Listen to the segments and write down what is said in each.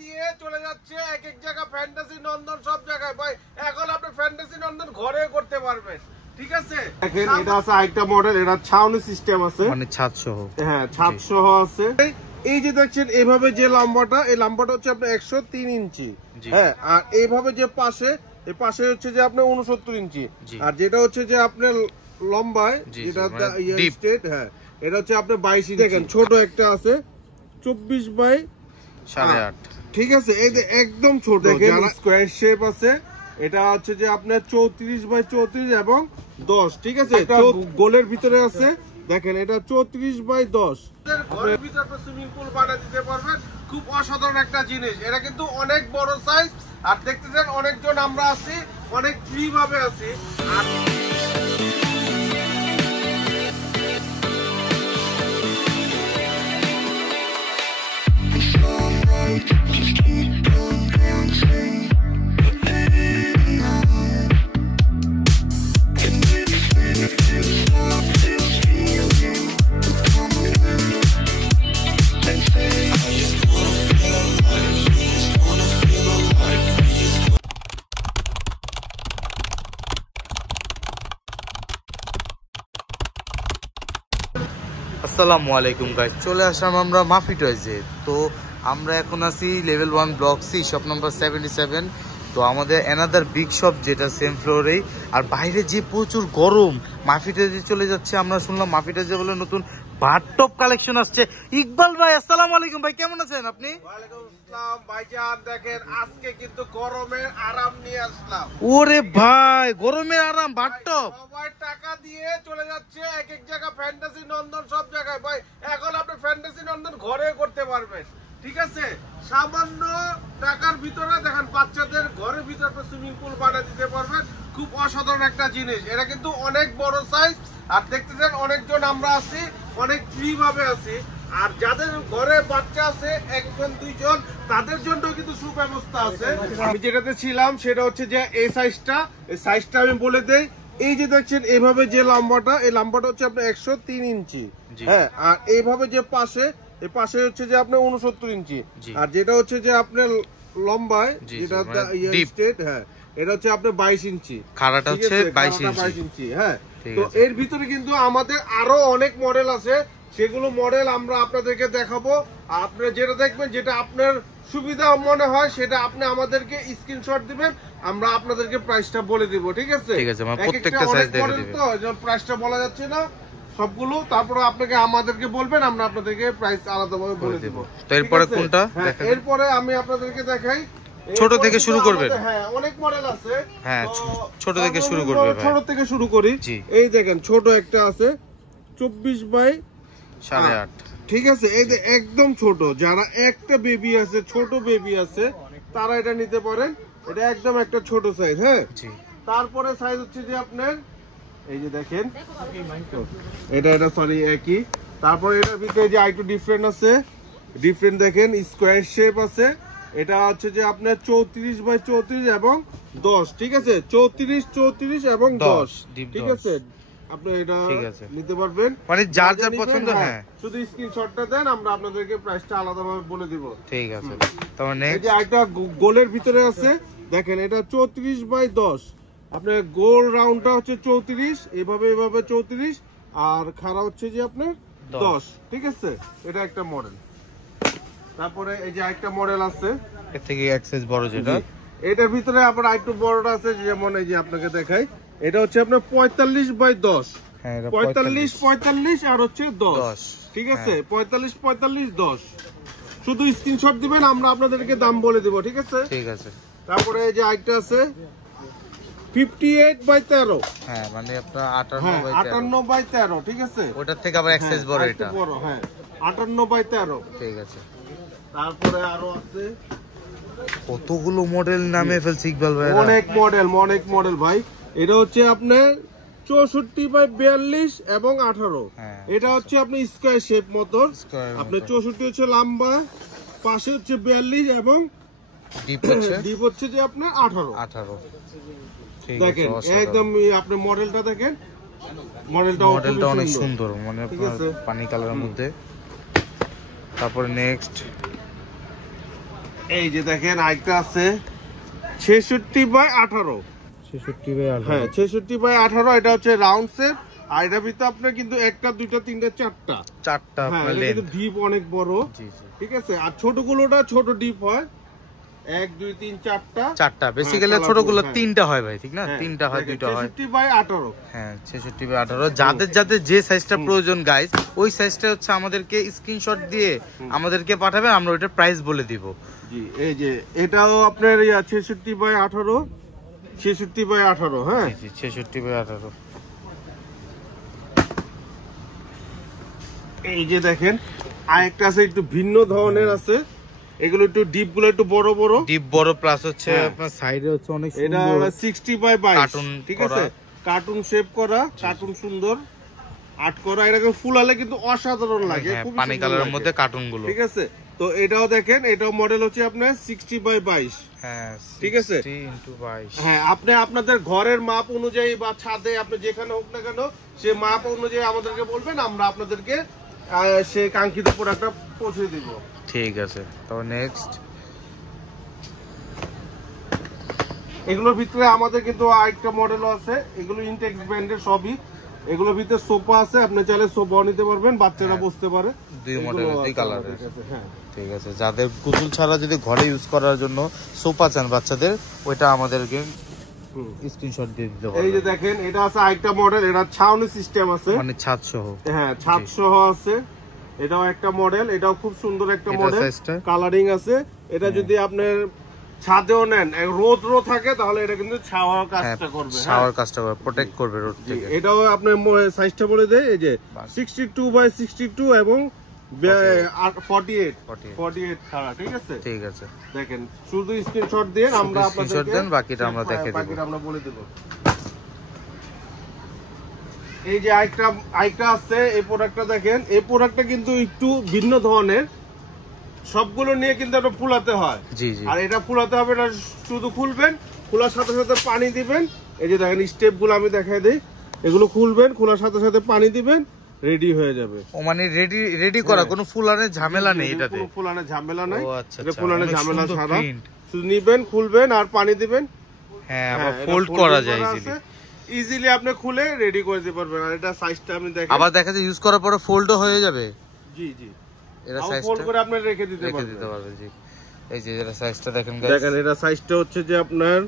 দিয়ে চলে যাচ্ছে এক এক জায়গা ফ্যান্টাসি নন্দন সব জায়গায় ভাই। এখন আপনি ফ্যান্টাসি নন্দন ঘরে করতে পারবেন, ঠিক আছে। দেখেন এটা আছে আরেকটা মডেল, এটা ছাউনি সিস্টেম আছে, মানে ছাদ সহ। হ্যাঁ ছাদ সহ আছে। এই যে দেখছেন এভাবে যে লম্বাটা, এই লম্বাটা হচ্ছে আপনার 103 ইঞ্চি, হ্যাঁ। আর এইভাবে যে পাশে, এই পাশে হচ্ছে যে আপনার 69 ইঞ্চি। আর যেটা হচ্ছে যে আপনার লম্বায় যেটা স্ট্রেট, হ্যাঁ এটা হচ্ছে আপনার 22 ইঞ্চি। দেখেন ছোট একটা আছে 24 বাই 8.5, ঠিক আছে। এই যে একদম ছোট, দেখেন স্কয়ার শেপ আছে। এটা হচ্ছে যে আপনার 34 বাই 34 এবং 10, ঠিক আছে। এটা গোলের ভিতরে আছে, দেখেন এটা 34 বাই 10। ঘরের ভিতরে আপনি সুইমিং পুল বানিয়ে দিতে পারবেন, খুব অসাধারণ একটা জিনিস। এটা কিন্তু অনেক বড় সাইজ, আর দেখতেছেন অনেকজন আমরা আছি, অনেক ফ্রি ভাবে আছি। আর আসসালামু আলাইকুম গাইস, চলে আসলাম আমরা মাফি টয়েজে। তো আমরা এখন আছি level 1 block C, shop number 77। তো আমাদের অ্যানাদার বিগ শপ, যেটা সেম ফ্লোরেই। আর বাইরে যে প্রচুর গরম, মাফি টয়েজে চলে যাচ্ছে। আমরা শুনলাম মাফি টয়েজে বলে নতুন বাথটব কালেকশন আসছে। ইকবাল ভাই আসসালামু আলাইকুম ভাই, কেমন আছেন আপনি? ওয়ালাইকুম আসসালাম ভাইজান। দেখেন আজকে কিন্তু গরমের আরাম নিয়ে আসলাম। ওরে ভাই, গরমের আরাম বাথটব। সবাই টাকা দিয়ে চলে যাচ্ছে এক এক জায়গা ফ্যান্টাসি নন্দন সব জায়গায় ভাই। এখন আপনি ফ্যান্টাসি নন্দন ঘরে করতে পারবেন, ঠিক আছে। সামান্য টাকার ভিতরে দেখেন বাচ্চাদের ঘরের ভিতরে আপনি সুইমিং পুল বানিয়ে দিতে পারবেন, খুব অসাধারণ একটা জিনিস। এটা কিন্তু অনেক বড় সাইজ, আর দেখতেছেন অনেকজন আমরা আছি, অনেক ফ্রি ভাবে আছি। আর যাদের ঘরে বাচ্চা আছে 1 2 তাদের জন্য কিন্তু সুব্যবস্থা আছে। আমি যেটাতে ছিলাম সেটা হচ্ছে যে এই সাইজটা, এই সাইজটা আমি বলে দেই। এই যে দেখছেন এইভাবে যে লম্বাটা, এই লম্বাটা হচ্ছে আপনার 103 ইঞ্চি, হ্যাঁ। আর এইভাবে যে পাশে, এই পাশে হচ্ছে যে আপনার 69 ইঞ্চি। আর যেটা হচ্ছে যে আপনার লম্বায় যেটা স্ট্রেট, হ্যাঁ এটা হচ্ছে আপনার 22 ইঞ্চি, খাড়াটা হচ্ছে 22 ইঞ্চি, হ্যাঁ। তো এর ভিতরে কিন্তু আমাদের আরো অনেক মডেল আছে, সেগুলো মডেল আমরা আপনাদেরকে দেখাবো। আপনারা যেটা দেখবেন, যেটা আপনার সুবিধা মনে হয় সেটা আপনি আমাদেরকে স্ক্রিনশট দিবেন, আমরা আপনাদেরকে প্রাইসটা বলে দিব, ঠিক আছে। ঠিক আছে, মানে প্রত্যেকটা সাইজ দেখে দিবেন, তো প্রাইসটা বলা যাচ্ছে না সবগুলো। তারপরে আপনাকে আমাদেরকে বলবেন, আমরা আপনাদেরকে প্রাইস আলাদাভাবে বলে দিব। তো এরপরে কোনটা দেখাই? এরপরে আমি আপনাদেরকে দেখাই, ছোট থেকে শুরু করবেন। হ্যাঁ অনেক মডেল আছে, হ্যাঁ ছোট থেকে শুরু করবে ভাই। ছোট থেকে শুরু করি। এই দেখেন ছোট একটা আছে 24 বাই 8.5, ঠিক আছে। এই যে একদম ছোট, যারা একটা বেবি আছে, ছোট বেবি আছে, তারা এটা নিতে পারেন। এটা একদম একটা ছোট সাইজ, হ্যাঁ। তারপরে সাইজ হচ্ছে যে আপনার এই যে দেখেন এটা সরি একই। তারপরে এটার ভিতরে যে আরেকটু ডিফারেন্ট আছে, ডিফারেন্ট দেখেন স্কয়ার শেপ আছে। এটা হচ্ছে যে আপনার 34 বাই 34 এবং 10, ঠিক আছে। 34 34 এবং 10, ঠিক আছে। আপনি এটা নিতে পারবেন, মানে যার যা পছন্দ, হ্যাঁ। শুধু স্ক্রিনশটটা দেন, আমরা আপনাদেরকে প্রাইসটা আলাদাভাবে বলে দিব, ঠিক আছে। তারপর নেক্সট এই যে একটা গোলের ভিতরে আছে, দেখেন এটা 34 বাই 10। আপনার গোল রাউন্ডটা হচ্ছে 34, এভাবে এভাবে 34, আর খাড়া হচ্ছে যে আপনার 10, ঠিক আছে। এটা একটা মডেল। তারপরে এই যে আরেকটা মডেল আছে, এর থেকে এক সাইজ বড়, যেটা এটার ভিতরে আবার আরেকটু বড়টা আছে, যেমন এই যে আপনাকে দেখাই, এটা হচ্ছে আপনার 45 বাই 10, 45 45 আর হচ্ছে 10, ঠিক আছে। 45 45 10, শুধু স্ক্রিনশট দিবেন, আমরা আপনাদেরকে দাম বলে দিব, ঠিক আছে, ঠিক আছে। তারপরে এই যে আরেকটা আছে 58 বাই 13, হ্যাঁ মানে আপনার 58 বাই 13, ঠিক আছে। ওটার থেকে আবার এক সাইজ বড়, এটা বড়, হ্যাঁ 58 বাই 13, ঠিক আছে। তারপরে আরো আছে কতগুলো মডেল নামে ফেলছি ইকবাল ভাই, অনেক মডেল ভাই। এটা হচ্ছে আপনার 64 বাই 42 এবং 18, এটা হচ্ছে আপনি স্কয়ার শেপ মতো। আপনার 64 হচ্ছে লম্বা, পাশে হচ্ছে 42 এবং ডিপ হচ্ছে যে আপনার 18। দেখেন একদম আপনি মডেলটা দেখেন, মডেলটা অনেক সুন্দর, মানে পানি কালারের মধ্যে। তারপরে নেক্সট এই যে দেখেন আরেকটা আছে 66/18। 66/18, হ্যাঁ 66/18, এটা হচ্ছে রাউন্ড সেট। আর এটার ভিতরে আপনার কিন্তু একটা দুইটা তিনটা চারটা হ্যাঁ, এটা কিন্তু ডিপ অনেক বড়। ঠিক আছে, আর ছোটগুলোটা ছোট ডিপ হয় 1 2 3 4টা বেসিক্যালি ছোটগুলো 3টা হয় ভাই, ঠিক না? 3টা হয়, 2টা হয়। 66/18। হ্যাঁ 66/18। যাদের যে সাইজটা প্রয়োজন গাইস, ওই সাইজটা হচ্ছে আমাদেরকে স্ক্রিনশট দিয়ে আমাদেরকে পাঠাবেন, আমরা ওইটার প্রাইস বলে দিব। জি, এই যে এটাও আপনার 66/18, 66/18। হ্যাঁ 66/18। এই যে দেখেন আরেকটা আছে একটু ভিন্ন ধরনের আছে, এগুলো একটু ডিপ গুলো একটু বড় বড়, ডিপ বড়, প্লাস হচ্ছে আপনার সাইডে হচ্ছে অনেক এটা সুন্দর 60/22 কার্টুন, ঠিক আছে, কার্টুন শেপ করা, কার্টুন সুন্দর আর্ট করা। এটাকে ফুলালে কিন্তু অসাধারণ লাগে, খুব পানি কালারের মধ্যে কার্টুন গুলো, ঠিক আছে। তো এটাও দেখেন, এটাও মডেল হচ্ছে আপনার 60/22। হ্যাঁ ঠিক আছে, 60x22। হ্যাঁ আপনি আপনাদের ঘরের মাপ অনুযায়ী বা ছাদে আপনি যেখানে হোক না কেন, সে মাপ অনুযায়ী আমাদেরকে বলবেন, আমরা আপনাদেরকে সেই কাঙ্ক্ষিত প্রোডাক্টটা পৌঁছে দিব। ঠিক আছে, তারপর নেক্সট এগুলোর ভিতরে আমাদের কিন্তু আরেকটা মডেলও আছে, এগুলো ইনটেক্স ব্র্যান্ডের সবই। এগুলোর ভিতরে সোফা আছে, আপনি চাইলে সোফাও নিতে পারবেন, বাচ্চারা বসতে পারে। দুই মডেলের, দুই কালারের। হ্যাঁ ঠিক আছে, যাদের পুতুল ছাড়া যদি ঘরে ইউজ করার জন্য সোফা চান বাচ্চাদের, ওইটা আমাদেরকে স্ক্রিনশট দিয়ে দিতে পারবেন। এই যে দেখেন এটা আছে আরেকটা মডেল, এটা ছাউনি সিস্টেম আছে, মানে ছাদ সহ। হ্যাঁ ছাদ সহ আছে, এটাও একটা মডেল, এটাও খুব সুন্দর একটা মডেল, কালারিং আছে। এটা যদি আপনার ছাদেও নেন, রোদ থাকে, তাহলে এটা কিন্তু ছাওয়ার কাজটা করবে, ছাওয়ার কাজটা করবে, প্রোটেক্ট করবে রোদ থেকে। এটাও আপনার সাইজটা বলে দেয়, এই যে 62/62 এবং 48 ছাড়া, ঠিক আছে। ঠিক আছে, দেখেন শুধু স্ক্রিনশট দিয়ে আমরা আপনাদেরকে দেন, বাকিটা আমরা দেখিয়ে দেব, বাকিটা আমরা বলে দেব। এই যে আরেকটা আছে, এই প্রোডাক্টটা দেখেন, এই প্রোডাক্টটা কিন্তু একটু ভিন্ন ধরনের। সবগুলো নিয়ে কিন্তু এটা ফুলাতে হয়। জি জি। আর এটা ফুলাতে হবে না, শুধু খুলবেন, খোলার সাথে সাথে পানি দিবেন। এই যে দেখেন স্টেপগুলো আমি দেখাই দিই, এগুলো খুলবেন, খোলার সাথে সাথে পানি দিবেন, রেডি হয়ে যাবে। ও মানে রেডি করা, কোনো ফুলানের ঝামেলা নেই এটাতে। কোনো ফুলানের ঝামেলা নাই। ও আচ্ছা, এটা ফুলানের ঝামেলা ছাড়া, প্রিন্ট। শুধু নিবেন, খুলবেন আর পানি দিবেন। হ্যাঁ, আবার ফোল্ড করা যায় ইজিলি আপনি খুলে রেডি করে দিতে পারবেন। আর এটা সাইজটা আমি দেখাই, আবার দেখা যায় ইউজ করার পরে ফোল্ডও হয়ে যাবে। জি জি, এটা সাইজটা ফোল্ড করে আপনি রেখে দিতে পারবেন। জি, এই যে এটা সাইজটা দেখেন গাইস, দেখেন এটা সাইজটা হচ্ছে যে আপনার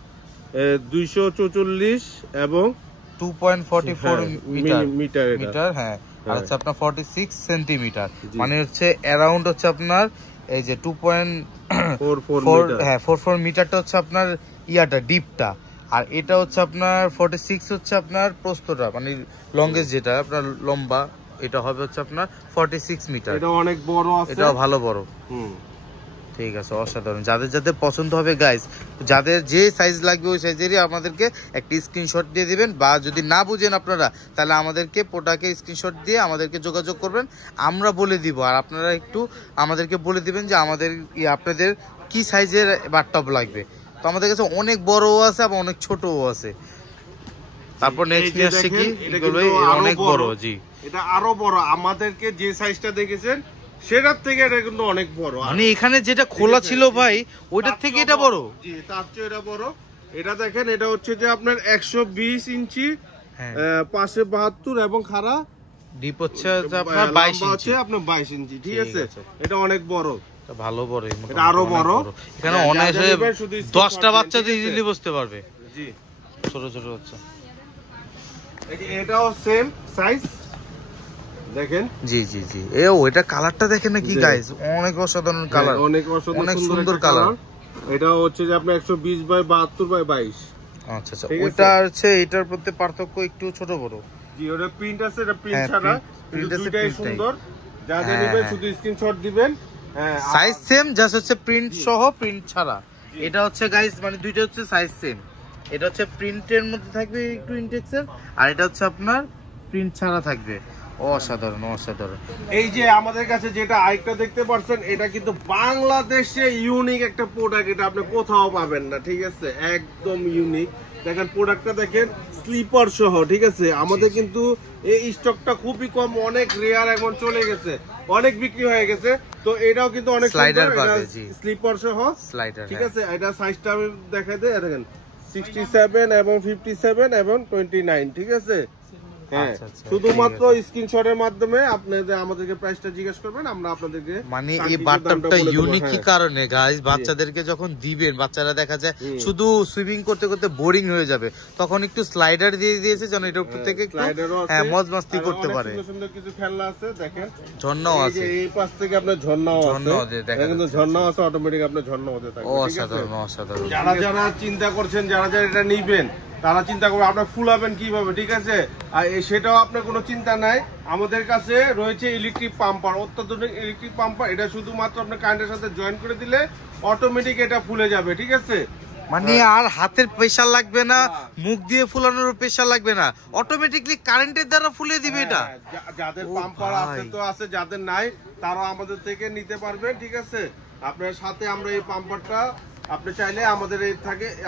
244 এবং 2.44 মিটার। হ্যাঁ, আর হচ্ছে আপনার 46 সেন্টিমিটার, মানে হচ্ছে অ্যারাউন্ড হচ্ছে আপনার এই যে 2.44 মিটারটা হচ্ছে আপনার ইয়াটা ডিপটা, আর এটা হচ্ছে আপনার 46 হচ্ছে আপনার প্রস্থটা, মানে লংগেস্ট যেটা আপনার লম্বা, এটা হবে হচ্ছে আপনার 46 মিটার। এটা অনেক বড় আছে, এটাও ভালো বড়। ঠিক আছে, অসাধারণ। যাদের পছন্দ হবে গাইস, যাদের যে সাইজ লাগবে ওই সাইজেরই আমাদেরকে একটা স্ক্রিনশট দিয়ে দিবেন, বা যদি না বুঝেন আপনারা, তাহলে আমাদেরকে প্রোডাক্টে স্ক্রিনশট দিয়ে আমাদেরকে যোগাযোগ করবেন, আমরা বলে দিব। আর আপনারা একটু আমাদেরকে বলে দিবেন যে আপনাদের কি সাইজের বাথটব লাগবে। তো আমাদের কাছে অনেক বড়ও আছে, আবার অনেক ছোটও আছে। তারপর নেক্সট নিয়ে আসছে কি, অনেক বড়। জি, এটা আরো বড়, আমাদেরকে যে সাইজটা দেখেছেন সেটার থেকে এটা কিন্তু অনেক বড়। মানে এখানে যেটা খোলা ছিল ভাই, ওইটার থেকে এটা বড়। জি, তার চেয়ে এটা বড়। এটা দেখেন, এটা হচ্ছে যে আপনার 120 ইঞ্চি, পাশে 72 এবং খাড়া ডিপ হচ্ছে আপনার 22 ইঞ্চি, আপনার 22 ইঞ্চি। ঠিক আছে, এটা অনেক বড়, ভালো বড়। এটা আরো বড়। এখানে অনায়াসে 10টা বাচ্চা ইজিলি বসতে পারবে। জি, ছোট ছোট বাচ্চা। এটাও সেম সাইজ দেখেন। জি জি জি, এটা কালারটা দেখেন না কি গাইস, অনেক অসাধারণ কালার, অনেক সুন্দর কালার। এটা হচ্ছে যে আপনার 120/72/22। আচ্ছা আচ্ছা, ওইটা হচ্ছে এটার মধ্যে পার্থক্য একটু ছোট বড়। জি, ওটা প্রিন্ট আছে, এটা প্রিন্ট ছাড়া, দুইটাই সুন্দর। যাদের নেবেন শুধু স্ক্রিনশট দিবেন। সাইজ সেম, জাস্ট হচ্ছে প্রিন্ট সহ, প্রিন্ট ছাড়া। এটা হচ্ছে গাইস মানে দুইটা হচ্ছে সাইজ সেম। এটা হচ্ছে প্রিন্টের মধ্যে থাকবে একটু ইনটেক্সের, আর এটা হচ্ছে আপনার প্রিন্ট ছাড়া থাকবে। অসাধারণ অসাধারণ। এই যে আমাদের কাছে যেটা আরেকটা দেখতে পাচ্ছেন, এটা কিন্তু বাংলাদেশে ইউনিক একটা প্রোডাক্ট, এটা আপনি কোথাও পাবেন না। ঠিক আছে, একদম ইউনিক। দেখেন প্রোডাক্টটা দেখেন, স্লিপার সহ। ঠিক আছে, আমাদের কিন্তু এই স্টকটা খুবই কম, অনেক রেয়ার, এখন চলে গেছে, অনেক বিক্রি হয়ে গেছে। তো এটাও কিন্তু অনেক স্লাইডার পাবে, জি স্লিপার সহ স্লাইডার। ঠিক আছে, এটা সাইজটা আমি দেখাই দেই, দেখেন 67 এবং 57 এবং 29, ঠিক আছে। হ্যাঁ, শুধুমাত্র স্ক্রিনশটের মাধ্যমে আপনাদের আমাদেরকে প্রাইসটা জিজ্ঞেস করবেন, আমরা আপনাদেরকে মানে এই বাথটাবটা ইউনিক কি কারণে গাইস, বাচ্চাদেরকে যখন দিবেন বাচ্চারা দেখা যায় শুধু সুইমিং করতে করতে বোরিং হয়ে যাবে, তখন একটু স্লাইডার দিয়ে দিয়েছে যেন এটা উপর থেকে একটু হ্যাঁ মজ মাস্তি করতে পারে। সুন্দর সুন্দর কিছু খেলনা আছে, দেখেন ঝর্ণাও আছে, এই পাশ থেকে আপনার ঝর্ণাও আছে, কিন্তু ঝর্ণা আছে অটোমেটিক আপনার ঝর্ণা হতে থাকবে। অসাধারণ অসাধারণ। যারা যারা চিন্তা করছেন, যারা যারা এটা নিবেন তারা চিন্তা করবেন আপনার ফুলাবেন কিভাবে, ঠিক আছে। আর সেটাও আপনার কোনো চিন্তা নাই, আমাদের কাছে রয়েছে ইলেকট্রিক পাম্পার, অত্যাধুনিক ইলেকট্রিক পাম্পার। এটা শুধুমাত্র আপনার কারেন্টের সাথে জয়েন করে দিলে অটোমেটিক এটা ফুলে যাবে, ঠিক আছে। মানে আর হাতের প্রেসার লাগবে না, মুখ দিয়ে ফুলানোর প্রেসার লাগবে না, অটোমেটিকলি কারেন্টের দ্বারা ফুলে দিবে এটা। যাদের পাম্পার আছে তো আছে, যাদের নাই তারাও আমাদের থেকে নিতে পারবেন, ঠিক আছে। আপনার সাথে আমরা এই পাম্পারটা আপনি চাইলে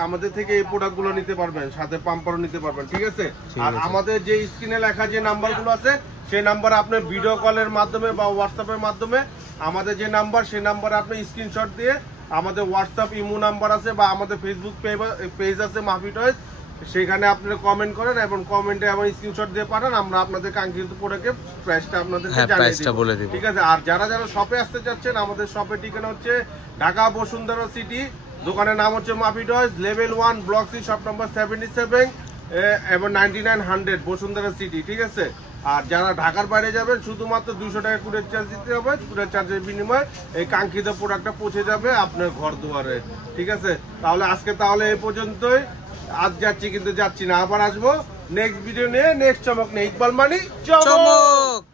আমাদের থেকে এই প্রোডাক্ট গুলো নিতে পারবেন, সাথে পাম্পারও নিতে পারবেন, ঠিক আছে। আর আমাদের যে স্ক্রিনে লেখা যে নাম্বারগুলো আছে সেই নাম্বার আপনি ভিডিও কলের মাধ্যমে বা হোয়াটসঅ্যাপের মাধ্যমে আমাদের যে নাম্বার সেই নাম্বারে আপনি স্ক্রিনশট দিয়ে আমাদের হোয়াটসঅ্যাপ ইমো নাম্বার আছে বা আমাদের ফেসবুক পেজ আছে মাফি টয়েস, সেখানে আপনারা কমেন্ট করেন এবং কমেন্টে আমার স্ক্রিনশট দিয়ে পাঠান, আমরা আপনাদের কাঙ্ক্ষিত প্রোডাক্টের প্রাইসটা আপনাদেরকে জানিয়ে দেব, ঠিক আছে। আর যারা যারা শপে আসতে চাচ্ছেন, আমাদের শপের ঠিকানা হচ্ছে ঢাকা বসুন্ধরা সিটি, দোকানের নাম হচ্ছে Mafi toys, level 1 block C, shop number 77 এবং 9900 বসুন্ধরা সিটি, ঠিক আছে। আর যারা ঢাকার বাইরে যাবেন শুধুমাত্র 200 টাকা কুরিয়ার চার্জ দিতে হবে, কুরিয়ার চার্জের বিনিময়ে এই কাঙ্ক্ষিত প্রোডাক্টটা পৌঁছে যাবে আপনার ঘর দুয়ারে, ঠিক আছে। তাহলে আজকে এই পর্যন্তই, আজ যাচ্ছি কিন্তু যাচ্ছি না, আবার আসবো নেক্সট ভিডিও নিয়ে, নেক্সট চমক নিয়ে। ইকবাল মানি চমক।